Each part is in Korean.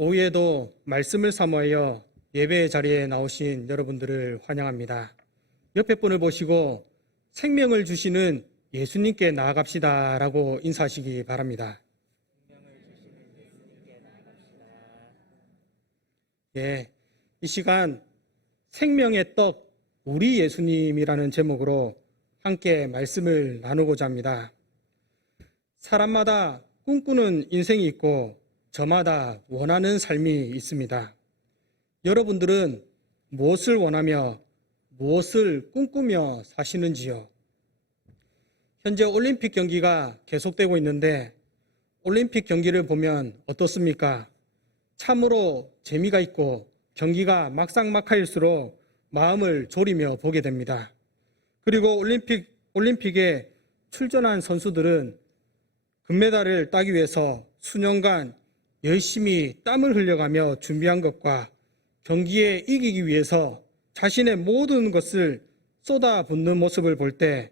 오후에도 말씀을 사모하여 예배의 자리에 나오신 여러분들을 환영합니다. 옆에 분을 보시고 생명을 주시는 예수님께 나아갑시다 라고 인사하시기 바랍니다. 예, 이 시간 생명의 떡 우리 예수님이라는 제목으로 함께 말씀을 나누고자 합니다. 사람마다 꿈꾸는 인생이 있고 저마다 원하는 삶이 있습니다. 여러분들은 무엇을 원하며 무엇을 꿈꾸며 사시는지요? 현재 올림픽 경기가 계속되고 있는데 올림픽 경기를 보면 어떻습니까? 참으로 재미가 있고 경기가 막상막하일수록 마음을 졸이며 보게 됩니다. 그리고 올림픽에 출전한 선수들은 금메달을 따기 위해서 수년간 열심히 땀을 흘려가며 준비한 것과 경기에 이기기 위해서 자신의 모든 것을 쏟아붓는 모습을 볼 때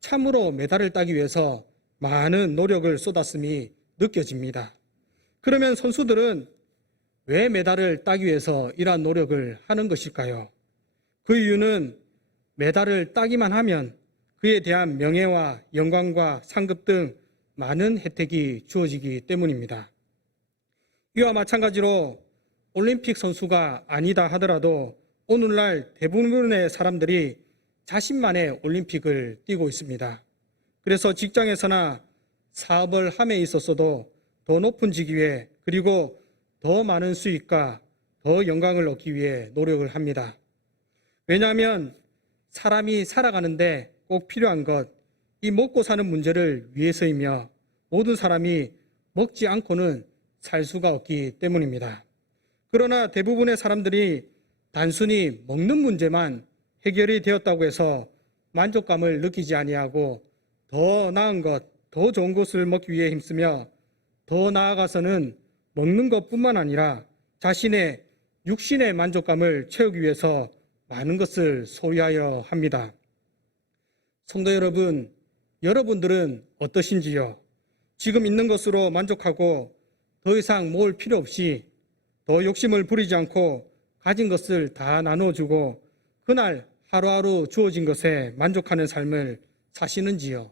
참으로 메달을 따기 위해서 많은 노력을 쏟았음이 느껴집니다. 그러면 선수들은 왜 메달을 따기 위해서 이러한 노력을 하는 것일까요? 그 이유는 메달을 따기만 하면 그에 대한 명예와 영광과 상급 등 많은 혜택이 주어지기 때문입니다. 이와 마찬가지로 올림픽 선수가 아니다 하더라도 오늘날 대부분의 사람들이 자신만의 올림픽을 뛰고 있습니다. 그래서 직장에서나 사업을 함에 있어서도 더 높은 직위에 그리고 더 많은 수익과 더 영광을 얻기 위해 노력을 합니다. 왜냐하면 사람이 살아가는데 꼭 필요한 것, 이 먹고 사는 문제를 위해서이며 모든 사람이 먹지 않고는 살 수가 없기 때문입니다. 그러나 대부분의 사람들이 단순히 먹는 문제만 해결이 되었다고 해서 만족감을 느끼지 아니하고 더 나은 것, 더 좋은 것을 먹기 위해 힘쓰며 더 나아가서는 먹는 것뿐만 아니라 자신의 육신의 만족감을 채우기 위해서 많은 것을 소유하여 합니다. 성도 여러분, 여러분들은 어떠신지요? 지금 있는 것으로 만족하고 더 이상 모을 필요 없이 더 욕심을 부리지 않고 가진 것을 다 나눠주고 그날 하루하루 주어진 것에 만족하는 삶을 사시는지요?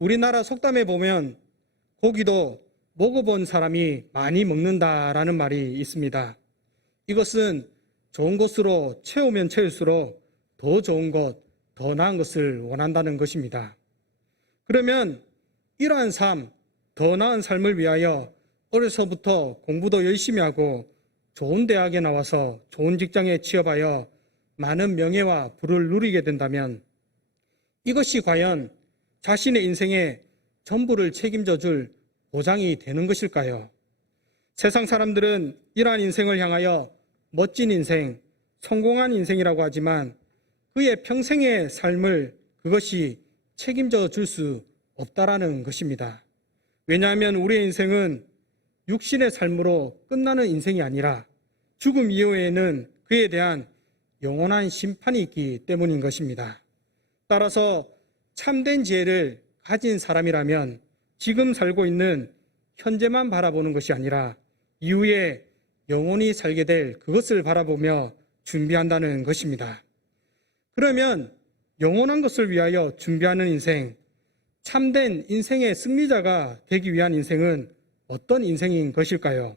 우리나라 속담에 보면 고기도 먹어본 사람이 많이 먹는다라는 말이 있습니다. 이것은 좋은 것으로 채우면 채울수록 더 좋은 것, 더 나은 것을 원한다는 것입니다. 그러면 이러한 삶, 더 나은 삶을 위하여 어려서부터 공부도 열심히 하고 좋은 대학에 나와서 좋은 직장에 취업하여 많은 명예와 부를 누리게 된다면 이것이 과연 자신의 인생의 전부를 책임져 줄 보장이 되는 것일까요? 세상 사람들은 이러한 인생을 향하여 멋진 인생, 성공한 인생이라고 하지만 그의 평생의 삶을 그것이 책임져 줄 수 없다라는 것입니다. 왜냐하면 우리의 인생은 육신의 삶으로 끝나는 인생이 아니라 죽음 이후에는 그에 대한 영원한 심판이 있기 때문인 것입니다. 따라서 참된 지혜를 가진 사람이라면 지금 살고 있는 현재만 바라보는 것이 아니라 이후에 영원히 살게 될 그것을 바라보며 준비한다는 것입니다. 그러면 영원한 것을 위하여 준비하는 인생, 참된 인생의 승리자가 되기 위한 인생은 어떤 인생인 것일까요?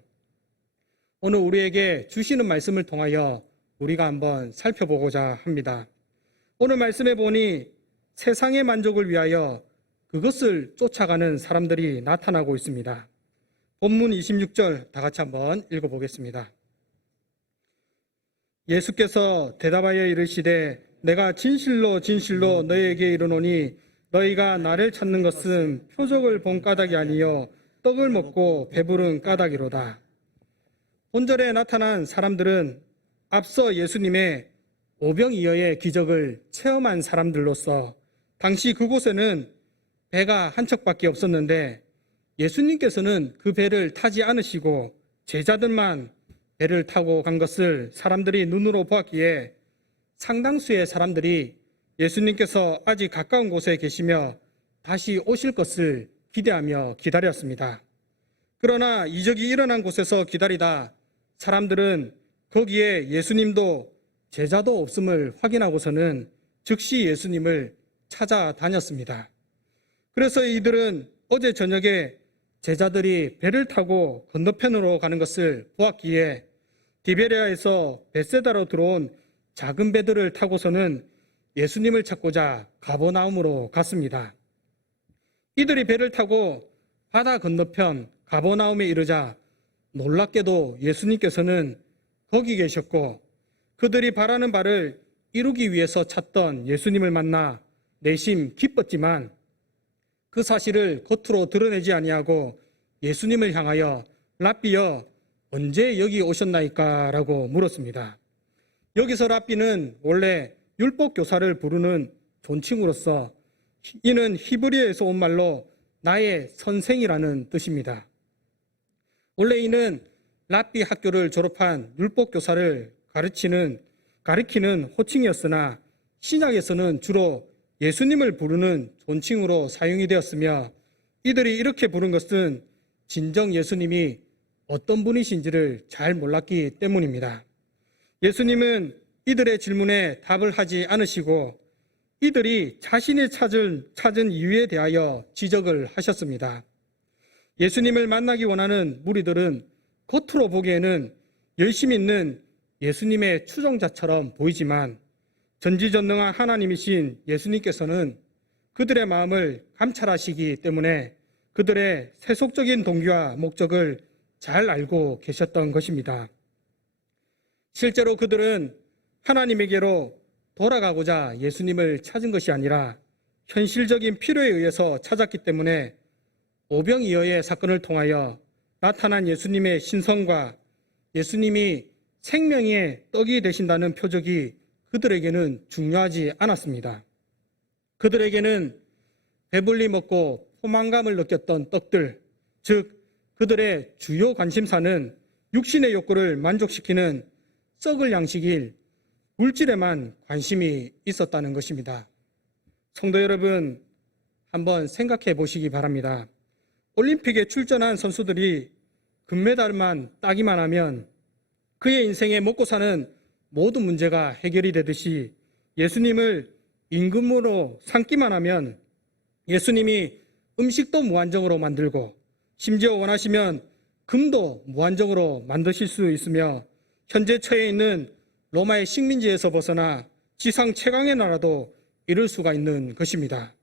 오늘 우리에게 주시는 말씀을 통하여 우리가 한번 살펴보고자 합니다. 오늘 말씀에 보니 세상의 만족을 위하여 그것을 쫓아가는 사람들이 나타나고 있습니다. 본문 26절 다 같이 한번 읽어보겠습니다. 예수께서 대답하여 이르시되 내가 진실로 진실로 너희에게 이르노니 너희가 나를 찾는 것은 표적을 본 까닭이 아니요 떡을 먹고 배부른 까닭이로다. 본절에 나타난 사람들은 앞서 예수님의 오병이어의 기적을 체험한 사람들로서 당시 그곳에는 배가 한 척밖에 없었는데 예수님께서는 그 배를 타지 않으시고 제자들만 배를 타고 간 것을 사람들이 눈으로 보았기에 상당수의 사람들이 예수님께서 아직 가까운 곳에 계시며 다시 오실 것을 기대하며 기다렸습니다. 그러나 이적이 일어난 곳에서 기다리다 사람들은 거기에 예수님도 제자도 없음을 확인하고서는 즉시 예수님을 찾아다녔습니다. 그래서 이들은 어제 저녁에 제자들이 배를 타고 건너편으로 가는 것을 보았기에 디베레아에서 벳세다로 들어온 작은 배들을 타고서는 예수님을 찾고자 가버나움으로 갔습니다. 이들이 배를 타고 바다 건너편 가버나움에 이르자 놀랍게도 예수님께서는 거기 계셨고 그들이 바라는 바를 이루기 위해서 찾던 예수님을 만나 내심 기뻤지만 그 사실을 겉으로 드러내지 아니하고 예수님을 향하여 랍비여 언제 여기 오셨나이까? 라고 물었습니다. 여기서 랍비는 원래 율법교사를 부르는 존칭으로서 이는 히브리어에서 온 말로 나의 선생이라는 뜻입니다. 원래 이는 랍비 학교를 졸업한 율법교사를 가리키는 호칭이었으나 신약에서는 주로 예수님을 부르는 존칭으로 사용이 되었으며 이들이 이렇게 부른 것은 진정 예수님이 어떤 분이신지를 잘 몰랐기 때문입니다. 예수님은 이들의 질문에 답을 하지 않으시고 이들이 자신이 찾은 이유에 대하여 지적을 하셨습니다. 예수님을 만나기 원하는 무리들은 겉으로 보기에는 열심히 있는 예수님의 추종자처럼 보이지만 전지전능한 하나님이신 예수님께서는 그들의 마음을 감찰하시기 때문에 그들의 세속적인 동기와 목적을 잘 알고 계셨던 것입니다. 실제로 그들은 하나님에게로 돌아가고자 예수님을 찾은 것이 아니라 현실적인 필요에 의해서 찾았기 때문에 오병이어의 사건을 통하여 나타난 예수님의 신성과 예수님이 생명의 떡이 되신다는 표적이 그들에게는 중요하지 않았습니다. 그들에게는 배불리 먹고 포만감을 느꼈던 떡들, 즉 그들의 주요 관심사는 육신의 욕구를 만족시키는 썩을 양식일 물질에만 관심이 있었다는 것입니다. 성도 여러분, 한번 생각해 보시기 바랍니다. 올림픽에 출전한 선수들이 금메달만 따기만 하면 그의 인생에 먹고 사는 모든 문제가 해결이 되듯이 예수님을 임금으로 삼기만 하면 예수님이 음식도 무한정으로 만들고 심지어 원하시면 금도 무한정으로 만드실 수 있으며 현재 처해 있는 로마의 식민지에서 벗어나 지상 최강의 나라도 이룰 수가 있는 것입니다.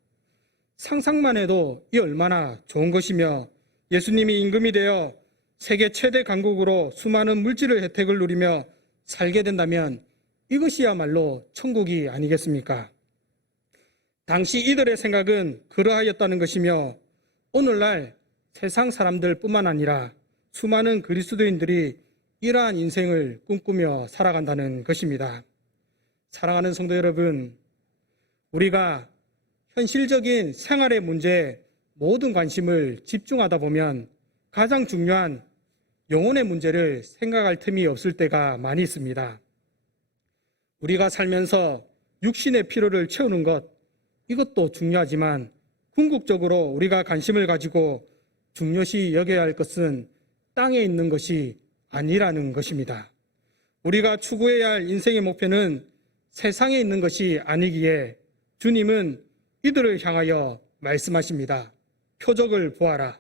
상상만 해도 이 얼마나 좋은 것이며 예수님이 임금이 되어 세계 최대 강국으로 수많은 물질의 혜택을 누리며 살게 된다면 이것이야말로 천국이 아니겠습니까? 당시 이들의 생각은 그러하였다는 것이며 오늘날 세상 사람들뿐만 아니라 수많은 그리스도인들이 이러한 인생을 꿈꾸며 살아간다는 것입니다. 사랑하는 성도 여러분, 우리가 현실적인 생활의 문제에 모든 관심을 집중하다 보면 가장 중요한 영혼의 문제를 생각할 틈이 없을 때가 많이 있습니다. 우리가 살면서 육신의 필요를 채우는 것, 이것도 중요하지만 궁극적으로 우리가 관심을 가지고 중요시 여겨야 할 것은 땅에 있는 것이 아니라는 것입니다. 우리가 추구해야 할 인생의 목표는 세상에 있는 것이 아니기에 주님은 이들을 향하여 말씀하십니다. 표적을 보아라.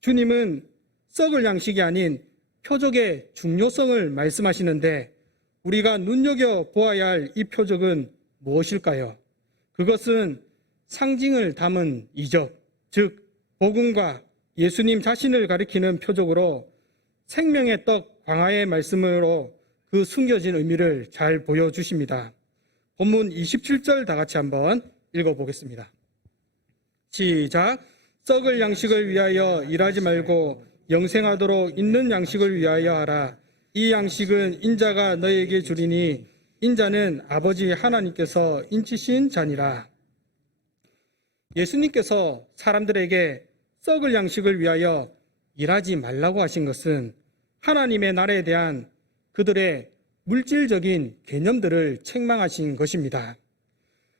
주님은 썩을 양식이 아닌 표적의 중요성을 말씀하시는데 우리가 눈여겨보아야 할 이 표적은 무엇일까요? 그것은 상징을 담은 이적, 즉 복음과 예수님 자신을 가리키는 표적으로 생명의 떡 광화의 말씀으로 그 숨겨진 의미를 잘 보여주십니다. 본문 27절 다 같이 한번 읽어보겠습니다. 시작. 썩을 양식을 위하여 일하지 말고 영생하도록 있는 양식을 위하여 하라. 이 양식은 인자가 너에게 주리니 인자는 아버지 하나님께서 인치신 자니라. 예수님께서 사람들에게 썩을 양식을 위하여 일하지 말라고 하신 것은 하나님의 나라에 대한 그들의 물질적인 개념들을 책망하신 것입니다.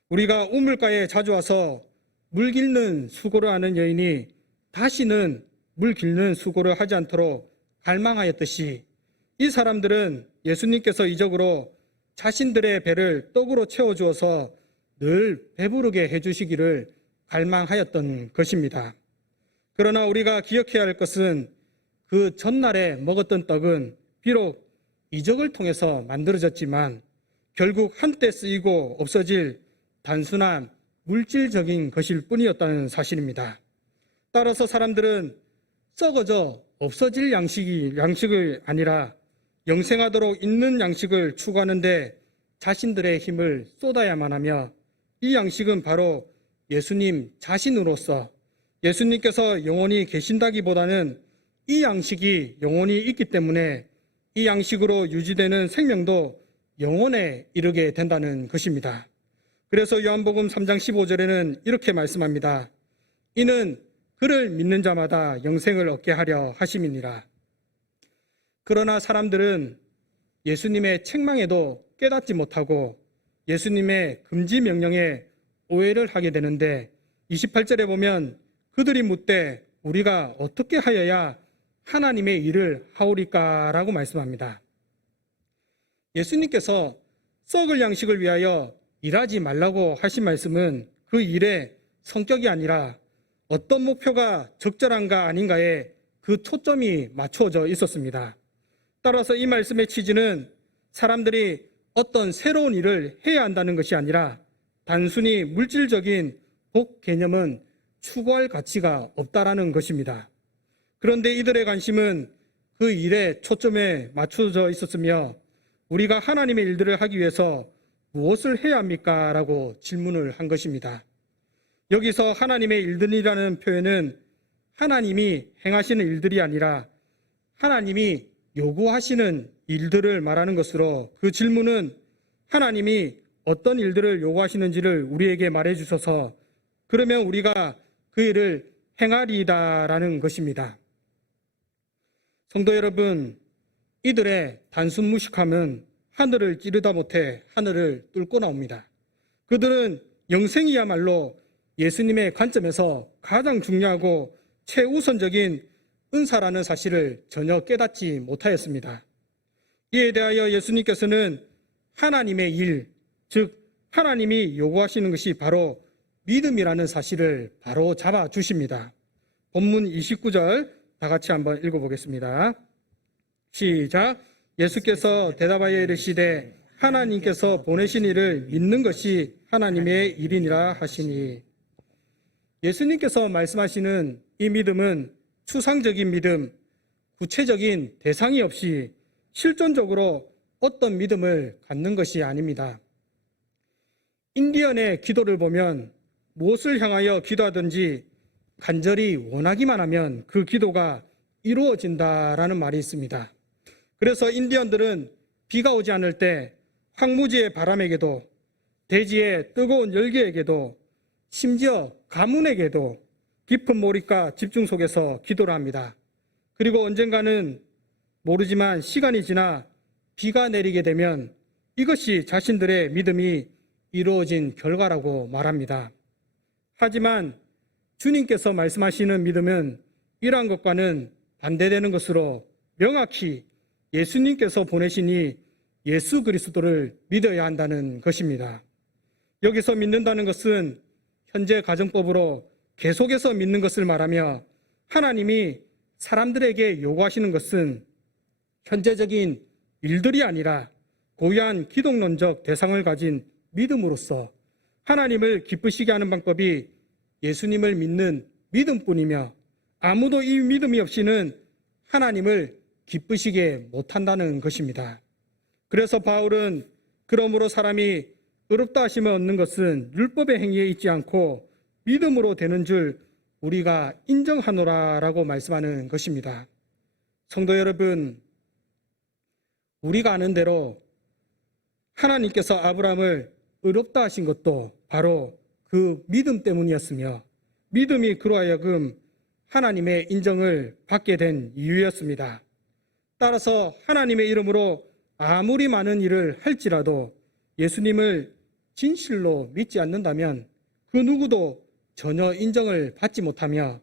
우리가 우물가에 자주 와서 물 길는 수고를 하는 여인이 다시는 물 길는 수고를 하지 않도록 갈망하였듯이 이 사람들은 예수님께서 이적으로 자신들의 배를 떡으로 채워주어서 늘 배부르게 해주시기를 갈망하였던 것입니다. 그러나 우리가 기억해야 할 것은 그 전날에 먹었던 떡은 비록 이적을 통해서 만들어졌지만 결국 한때 쓰이고 없어질 단순한 물질적인 것일 뿐이었다는 사실입니다. 따라서 사람들은 썩어져 없어질 양식을 아니라 영생하도록 있는 양식을 추구하는데 자신들의 힘을 쏟아야만 하며 이 양식은 바로 예수님 자신으로서 예수님께서 영원히 계신다기보다는 이 양식이 영원히 있기 때문에 이 양식으로 유지되는 생명도 영원에 이르게 된다는 것입니다. 그래서 요한복음 3장 15절에는 이렇게 말씀합니다. 이는 그를 믿는 자마다 영생을 얻게 하려 하심이니라. 그러나 사람들은 예수님의 책망에도 깨닫지 못하고 예수님의 금지 명령에 오해를 하게 되는데 28절에 보면 그들이 묻되 우리가 어떻게 하여야 하나님의 일을 하오리까 라고 말씀합니다. 예수님께서 썩을 양식을 위하여 일하지 말라고 하신 말씀은 그 일의 성격이 아니라 어떤 목표가 적절한가 아닌가에 그 초점이 맞춰져 있었습니다. 따라서 이 말씀의 취지는 사람들이 어떤 새로운 일을 해야 한다는 것이 아니라 단순히 물질적인 복 개념은 추구할 가치가 없다라는 것입니다. 그런데 이들의 관심은 그 일에 초점에 맞춰져 있었으며 우리가 하나님의 일들을 하기 위해서 무엇을 해야 합니까? 라고 질문을 한 것입니다. 여기서 하나님의 일들이라는 표현은 하나님이 행하시는 일들이 아니라 하나님이 요구하시는 일들을 말하는 것으로 그 질문은 하나님이 어떤 일들을 요구하시는지를 우리에게 말해 주셔서 그러면 우리가 그 일을 행하리이다라는 것입니다. 성도 여러분, 이들의 단순 무식함은 하늘을 찌르다 못해 하늘을 뚫고 나옵니다. 그들은 영생이야말로 예수님의 관점에서 가장 중요하고 최우선적인 은사라는 사실을 전혀 깨닫지 못하였습니다. 이에 대하여 예수님께서는 하나님의 일, 즉 하나님이 요구하시는 것이 바로 믿음이라는 사실을 바로 잡아 주십니다. 본문 29절 다 같이 한번 읽어보겠습니다. 시작. 예수께서 대답하여 이르시되 하나님께서 보내신 이를 믿는 것이 하나님의 일이니라 하시니. 예수님께서 말씀하시는 이 믿음은 추상적인 믿음, 구체적인 대상이 없이 실존적으로 어떤 믿음을 갖는 것이 아닙니다. 인디언의 기도를 보면 무엇을 향하여 기도하든지 간절히 원하기만 하면 그 기도가 이루어진다라는 말이 있습니다. 그래서 인디언들은 비가 오지 않을 때 황무지의 바람에게도 대지의 뜨거운 열기에게도 심지어 가뭄에게도 깊은 몰입과 집중 속에서 기도를 합니다. 그리고 언젠가는 모르지만 시간이 지나 비가 내리게 되면 이것이 자신들의 믿음이 이루어진 결과라고 말합니다. 하지만 주님께서 말씀하시는 믿음은 이러한 것과는 반대되는 것으로 명확히 예수님께서 보내시니 예수 그리스도를 믿어야 한다는 것입니다. 여기서 믿는다는 것은 현재 가정법으로 계속해서 믿는 것을 말하며 하나님이 사람들에게 요구하시는 것은 현재적인 일들이 아니라 고유한 기독론적 대상을 가진 믿음으로써 하나님을 기쁘시게 하는 방법이 예수님을 믿는 믿음뿐이며 아무도 이 믿음이 없이는 하나님을 기쁘시게 못한다는 것입니다. 그래서 바울은 그러므로 사람이 의롭다 하심을 얻는 것은 율법의 행위에 있지 않고 믿음으로 되는 줄 우리가 인정하노라라고 말씀하는 것입니다. 성도 여러분, 우리가 아는 대로 하나님께서 아브라함을 의롭다 하신 것도 바로 그 믿음 때문이었으며 믿음이 그로 하여금 하나님의 인정을 받게 된 이유였습니다. 따라서 하나님의 이름으로 아무리 많은 일을 할지라도 예수님을 진실로 믿지 않는다면 그 누구도 전혀 인정을 받지 못하며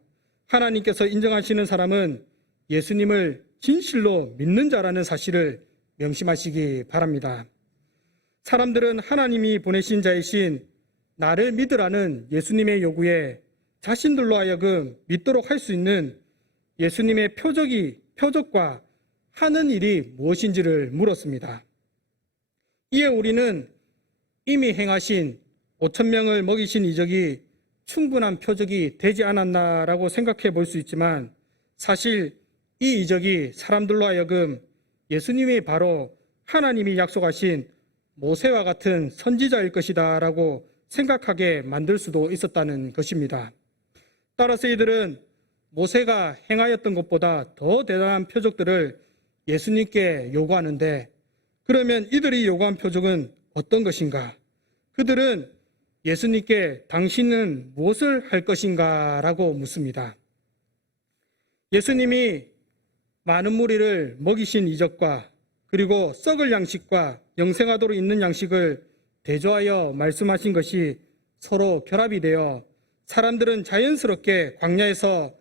하나님께서 인정하시는 사람은 예수님을 진실로 믿는 자라는 사실을 명심하시기 바랍니다. 사람들은 하나님이 보내신 자이신 나를 믿으라는 예수님의 요구에 자신들로 하여금 믿도록 할 수 있는 예수님의 표적과 하는 일이 무엇인지를 물었습니다. 이에 우리는 이미 행하신 5,000명을 먹이신 이적이 충분한 표적이 되지 않았나라고 생각해 볼 수 있지만, 사실 이 이적이 사람들로 하여금 예수님이 바로 하나님이 약속하신 모세와 같은 선지자일 것이다 라고 생각하게 만들 수도 있었다는 것입니다. 따라서 이들은 모세가 행하였던 것보다 더 대단한 표적들을 예수님께 요구하는데, 그러면 이들이 요구한 표적은 어떤 것인가? 그들은 예수님께 당신은 무엇을 할 것인가? 라고 묻습니다. 예수님이 많은 무리를 먹이신 이적과 그리고 썩을 양식과 영생하도록 있는 양식을 대조하여 말씀하신 것이 서로 결합이 되어 사람들은 자연스럽게 광야에서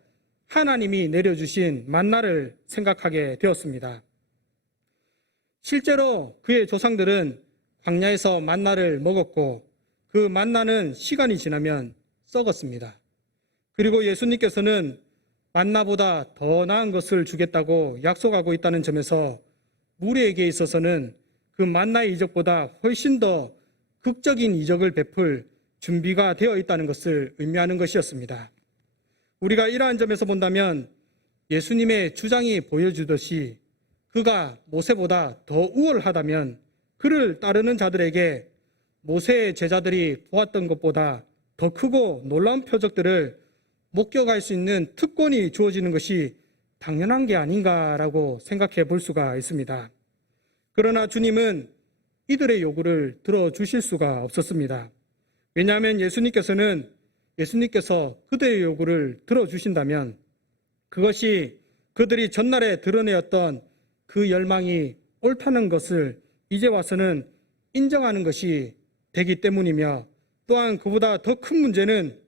하나님이 내려주신 만나를 생각하게 되었습니다. 실제로 그의 조상들은 광야에서 만나를 먹었고 그 만나는 시간이 지나면 썩었습니다. 그리고 예수님께서는 만나보다 더 나은 것을 주겠다고 약속하고 있다는 점에서 무리에게 있어서는 그 만나의 이적보다 훨씬 더 극적인 이적을 베풀 준비가 되어 있다는 것을 의미하는 것이었습니다. 우리가 이러한 점에서 본다면 예수님의 주장이 보여주듯이 그가 모세보다 더 우월하다면 그를 따르는 자들에게 모세의 제자들이 보았던 것보다 더 크고 놀라운 표적들을 목격할 수 있는 특권이 주어지는 것이 당연한 게 아닌가라고 생각해 볼 수가 있습니다. 그러나 주님은 이들의 요구를 들어주실 수가 없었습니다. 왜냐하면 예수님께서 그들의 요구를 들어주신다면 그것이 그들이 전날에 드러내었던 그 열망이 옳다는 것을 이제 와서는 인정하는 것이 되기 때문이며, 또한 그보다 더 큰 문제는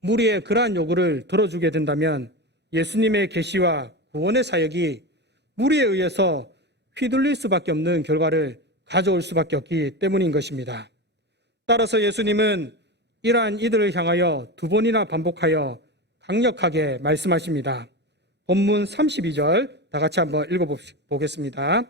무리의 그러한 요구를 들어주게 된다면 예수님의 계시와 구원의 사역이 무리에 의해서 휘둘릴 수밖에 없는 결과를 가져올 수밖에 없기 때문인 것입니다. 따라서 예수님은 이러한 이들을 향하여 2번이나 반복하여 강력하게 말씀하십니다. 본문 32절 다 같이 한번 읽어보겠습니다.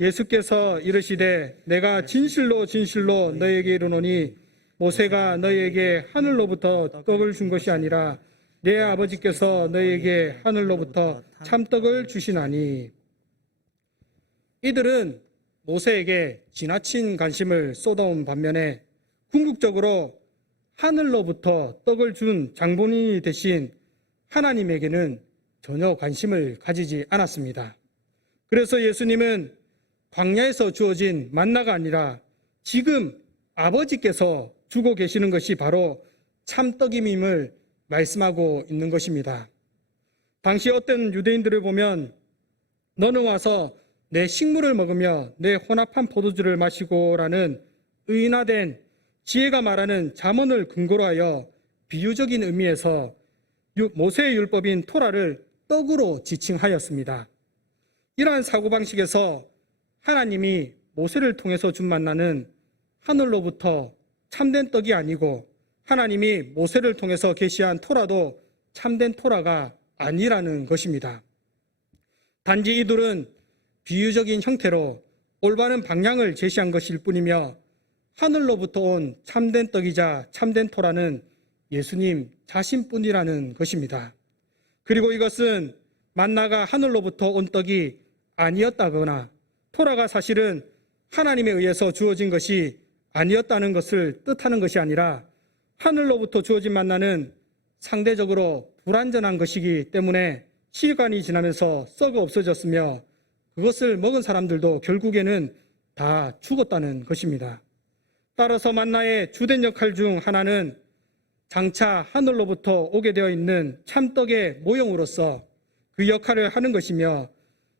예수께서 이르시되 내가 진실로 진실로 너희에게 이르노니 모세가 너희에게 하늘로부터 떡을 준 것이 아니라 내 아버지께서 너희에게 하늘로부터 참떡을 주시나니. 이들은 모세에게 지나친 관심을 쏟아온 반면에 궁극적으로 하늘로부터 떡을 준 장본인이 되신 하나님에게는 전혀 관심을 가지지 않았습니다. 그래서 예수님은 광야에서 주어진 만나가 아니라 지금 아버지께서 주고 계시는 것이 바로 참떡임임을 말씀하고 있는 것입니다. 당시 어떤 유대인들을 보면 너는 와서 내 식물을 먹으며 내 혼합한 포도주를 마시고라는 의인화된 지혜가 말하는 잠언을 근거로 하여 비유적인 의미에서 모세의 율법인 토라를 떡으로 지칭하였습니다. 이러한 사고방식에서 하나님이 모세를 통해서 준 만나는 하늘로부터 참된 떡이 아니고 하나님이 모세를 통해서 계시한 토라도 참된 토라가 아니라는 것입니다. 단지 이들은 비유적인 형태로 올바른 방향을 제시한 것일 뿐이며 하늘로부터 온 참된 떡이자 참된 토라는 예수님 자신뿐이라는 것입니다. 그리고 이것은 만나가 하늘로부터 온 떡이 아니었다거나 토라가 사실은 하나님에 의해서 주어진 것이 아니었다는 것을 뜻하는 것이 아니라 하늘로부터 주어진 만나는 상대적으로 불완전한 것이기 때문에 시간이 지나면서 썩어 없어졌으며 그것을 먹은 사람들도 결국에는 다 죽었다는 것입니다. 따라서 만나의 주된 역할 중 하나는 장차 하늘로부터 오게 되어 있는 참떡의 모형으로서 그 역할을 하는 것이며,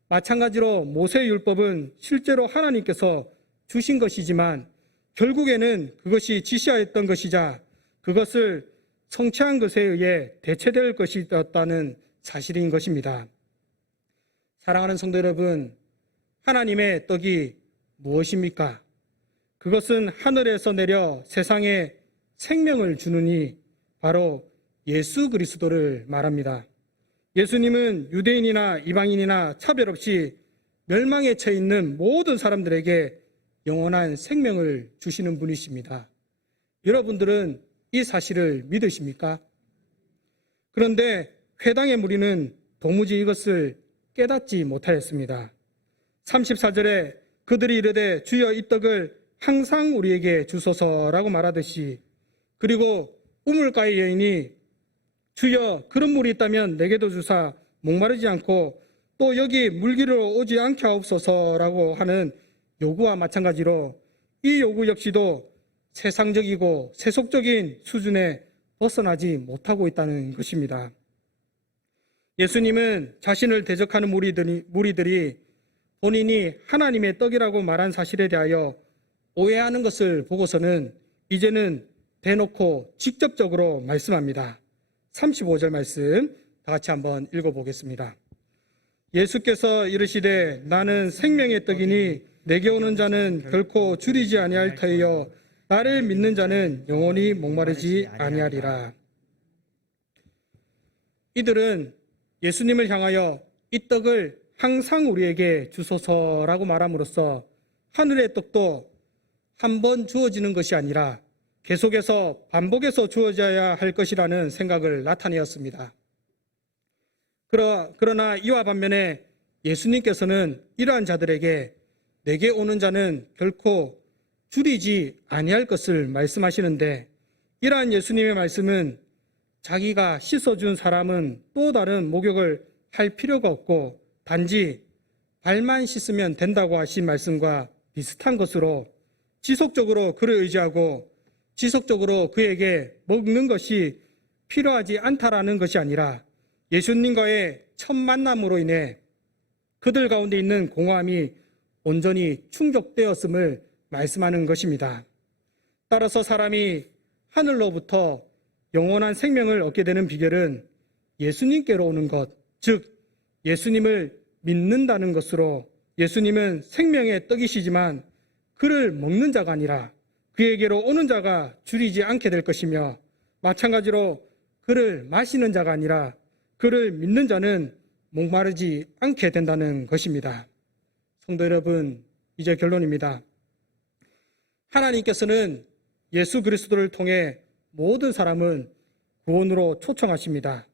마찬가지로 모세의 율법은 실제로 하나님께서 주신 것이지만 결국에는 그것이 지시하였던 것이자 그것을 성취한 것에 의해 대체될 것이었다는 사실인 것입니다. 사랑하는 성도 여러분, 하나님의 떡이 무엇입니까? 그것은 하늘에서 내려 세상에 생명을 주느니 바로 예수 그리스도를 말합니다. 예수님은 유대인이나 이방인이나 차별 없이 멸망에 처해 있는 모든 사람들에게 영원한 생명을 주시는 분이십니다. 여러분들은 이 사실을 믿으십니까? 그런데 회당의 무리는 도무지 이것을 깨닫지 못하였습니다. 34절에 그들이 이르되 주여 이 떡을 항상 우리에게 주소서라고 말하듯이, 그리고 우물가의 여인이 주여 그런 물이 있다면 내게도 주사 목마르지 않고 또 여기 물기로 오지 않게 하옵소서라고 하는 요구와 마찬가지로 이 요구 역시도 세상적이고 세속적인 수준에 벗어나지 못하고 있다는 것입니다. 예수님은 자신을 대적하는 무리들이 본인이 하나님의 떡이라고 말한 사실에 대하여 오해하는 것을 보고서는 이제는 대놓고 직접적으로 말씀합니다. 35절 말씀 다 같이 한번 읽어보겠습니다. 예수께서 이르시되 나는 생명의 떡이니 내게 오는 자는 결코 줄이지 아니할 터이요 나를 믿는 자는 영원히 목마르지 아니하리라. 이들은 예수님을 향하여 이 떡을 항상 우리에게 주소서라고 말함으로써 하늘의 떡도 한 번 주어지는 것이 아니라 계속해서 반복해서 주어져야 할 것이라는 생각을 나타내었습니다. 그러나 이와 반면에 예수님께서는 이러한 자들에게 내게 오는 자는 결코 줄이지 아니할 것을 말씀하시는데, 이러한 예수님의 말씀은 자기가 씻어준 사람은 또 다른 목욕을 할 필요가 없고 단지 발만 씻으면 된다고 하신 말씀과 비슷한 것으로 지속적으로 그를 의지하고 지속적으로 그에게 먹는 것이 필요하지 않다라는 것이 아니라 예수님과의 첫 만남으로 인해 그들 가운데 있는 공허함이 온전히 충족되었음을 말씀하는 것입니다. 따라서 사람이 하늘로부터 영원한 생명을 얻게 되는 비결은 예수님께로 오는 것, 즉 예수님을 믿는다는 것으로, 예수님은 생명의 떡이시지만 그를 먹는 자가 아니라 그에게로 오는 자가 줄이지 않게 될 것이며, 마찬가지로 그를 마시는 자가 아니라 그를 믿는 자는 목마르지 않게 된다는 것입니다. 성도 여러분, 이제 결론입니다. 하나님께서는 예수 그리스도를 통해 모든 사람은 구원으로 초청하십니다.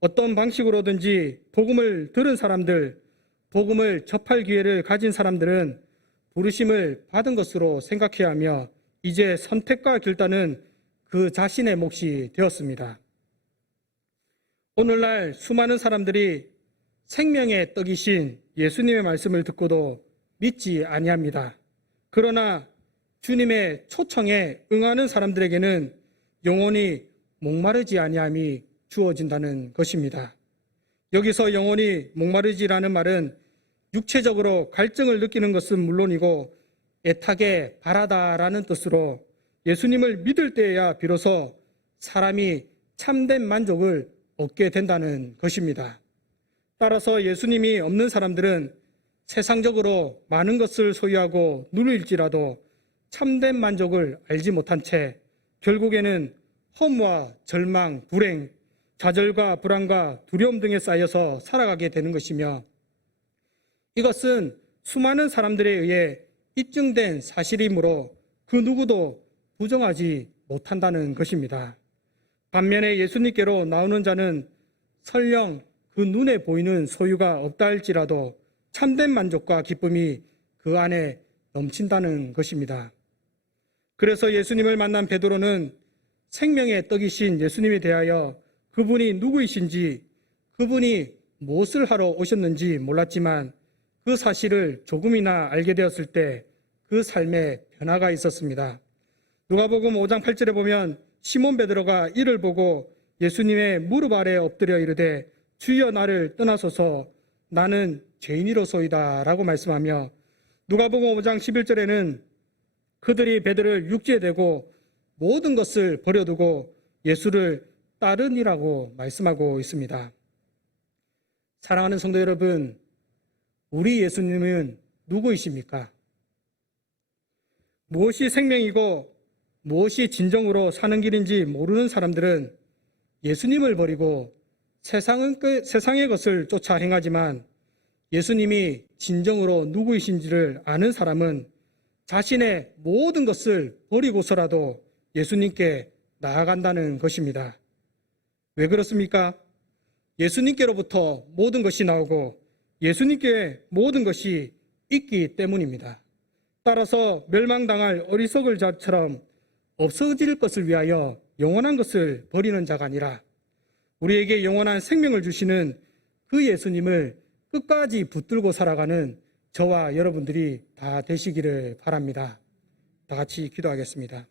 어떤 방식으로든지 복음을 들은 사람들, 복음을 접할 기회를 가진 사람들은 부르심을 받은 것으로 생각해야 하며 이제 선택과 결단은 그 자신의 몫이 되었습니다. 오늘날 수많은 사람들이 생명의 떡이신 예수님의 말씀을 듣고도 믿지 아니합니다. 그러나 주님의 초청에 응하는 사람들에게는 영원히 목마르지 아니함이 주어진다는 것입니다. 여기서 영원히 목마르지라는 말은 육체적으로 갈증을 느끼는 것은 물론이고 애타게 바라다라는 뜻으로 예수님을 믿을 때에야 비로소 사람이 참된 만족을 얻게 된다는 것입니다. 따라서 예수님이 없는 사람들은 세상적으로 많은 것을 소유하고 누릴지라도 참된 만족을 알지 못한 채 결국에는 허무와 절망, 불행, 좌절과 불안과 두려움 등에 쌓여서 살아가게 되는 것이며, 이것은 수많은 사람들에 의해 입증된 사실이므로 그 누구도 부정하지 못한다는 것입니다. 반면에 예수님께로 나오는 자는 설령 그 눈에 보이는 소유가 없다 할지라도 참된 만족과 기쁨이 그 안에 넘친다는 것입니다. 그래서 예수님을 만난 베드로는 생명의 떡이신 예수님에 대하여 그분이 누구이신지, 그분이 무엇을 하러 오셨는지 몰랐지만 그 사실을 조금이나 알게 되었을 때 그 삶에 변화가 있었습니다. 누가복음 5장 8절에 보면 시몬 베드로가 이를 보고 예수님의 무릎 아래 엎드려 이르되 주여 나를 떠나소서 나는 죄인이로소이다 라고 말씀하며, 누가복음 5장 11절에는 그들이 베드로를 육지에 대고 모든 것을 버려두고 예수를 따르니라고 말씀하고 있습니다. 사랑하는 성도 여러분, 우리 예수님은 누구이십니까? 무엇이 생명이고 무엇이 진정으로 사는 길인지 모르는 사람들은 예수님을 버리고 세상의 것을 쫓아 행하지만, 예수님이 진정으로 누구이신지를 아는 사람은 자신의 모든 것을 버리고서라도 예수님께 나아간다는 것입니다. 왜 그렇습니까? 예수님께로부터 모든 것이 나오고 예수님께 모든 것이 있기 때문입니다. 따라서 멸망당할 어리석을 자처럼 없어질 것을 위하여 영원한 것을 버리는 자가 아니라 우리에게 영원한 생명을 주시는 그 예수님을 끝까지 붙들고 살아가는 저와 여러분들이 다 되시기를 바랍니다. 다 같이 기도하겠습니다.